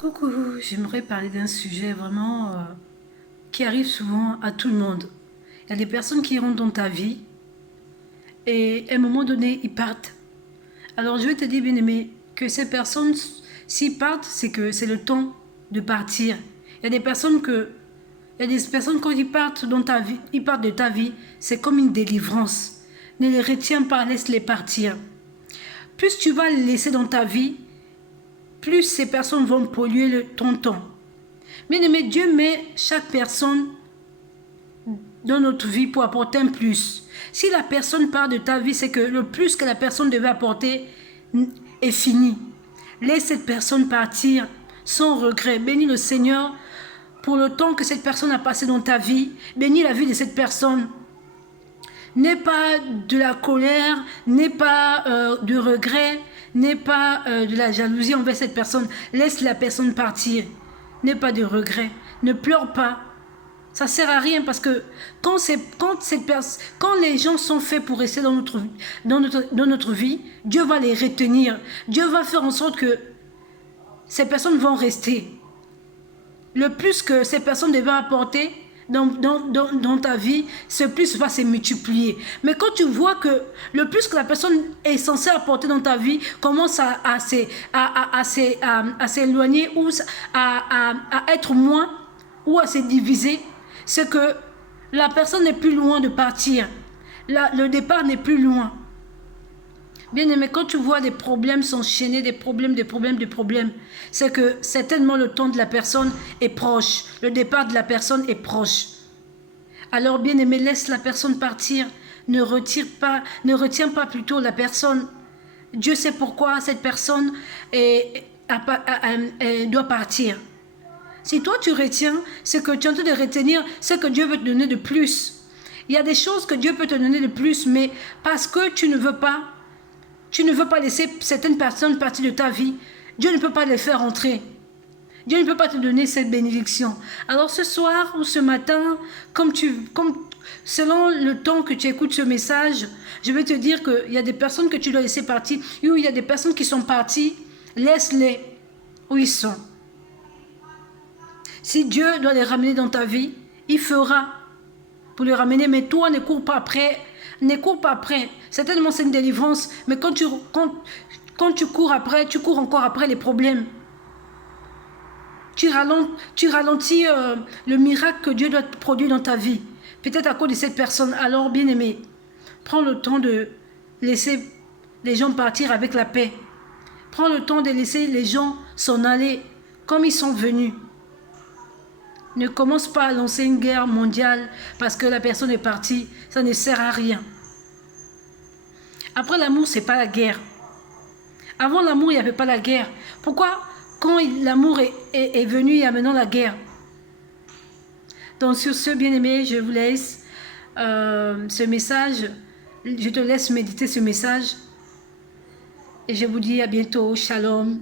Coucou, j'aimerais parler d'un sujet vraiment qui arrive souvent à tout le monde. Il y a des personnes qui rentrent dans ta vie et à un moment donné, ils partent. Alors je vais te dire, bien aimé, que ces personnes, s'ils partent, c'est que c'est le temps de partir. Il y a des personnes quand ils partent dans ta vie, ils partent de ta vie, c'est comme une délivrance. Ne les retiens pas, laisse-les partir. Plus tu vas les laisser dans ta vie, plus ces personnes vont polluer ton temps. Bien aimé, Dieu met chaque personne dans notre vie pour apporter un plus. Si la personne part de ta vie, c'est que le plus que la personne devait apporter est fini. Laisse cette personne partir sans regret. Bénis le Seigneur pour le temps que cette personne a passé dans ta vie. Bénis la vie de cette personne. N'aie pas de la colère, n'aie pas de regret, n'aie pas de la jalousie envers cette personne. Laisse la personne partir. N'aie pas de regret. Ne pleure pas. Ça ne sert à rien parce que quand les gens sont faits pour rester dans notre vie, Dieu va les retenir. Dieu va faire en sorte que ces personnes vont rester. Le plus que ces personnes devaient apporter dans ta vie, ce plus va se multiplier. Mais quand tu vois que le plus que la personne est censée apporter dans ta vie commence à s'éloigner ou à être moins ou à se diviser, c'est que la personne n'est plus loin de partir. Le départ n'est plus loin. Bien aimé, quand tu vois des problèmes s'enchaîner, des problèmes, c'est que certainement le temps de la personne est proche. Le départ de la personne est proche. Alors bien aimé, laisse la personne partir. Ne retiens pas plutôt la personne. Dieu sait pourquoi cette personne doit partir. Si toi tu retiens, c'est que tu es en train de retenir ce que Dieu veut te donner de plus. Il y a des choses que Dieu peut te donner de plus, mais parce que tu ne veux pas laisser certaines personnes partir de ta vie, Dieu ne peut pas les faire entrer. Dieu ne peut pas te donner cette bénédiction. Alors ce soir ou ce matin, selon le temps que tu écoutes ce message, je vais te dire qu'il y a des personnes que tu dois laisser partir, ou il y a des personnes qui sont parties, laisse-les où ils sont. Si Dieu doit les ramener dans ta vie, il fera pour les ramener, mais toi ne cours pas après. Ne cours pas après. Certainement c'est une délivrance, mais quand tu cours après, tu cours encore après les problèmes. Tu ralentis le miracle que Dieu doit produire dans ta vie. Peut-être à cause de cette personne. Alors bien aimé, prends le temps de laisser les gens partir avec la paix. Prends le temps de laisser les gens s'en aller comme ils sont venus. Ne commence pas à lancer une guerre mondiale parce que la personne est partie. Ça ne sert à rien. Après l'amour, ce n'est pas la guerre. Avant l'amour, il n'y avait pas la guerre. Pourquoi, quand l'amour est venu, il y a maintenant la guerre? Donc sur ce, bien-aimé, je vous laisse ce message. Je te laisse méditer ce message. Et je vous dis à bientôt. Shalom.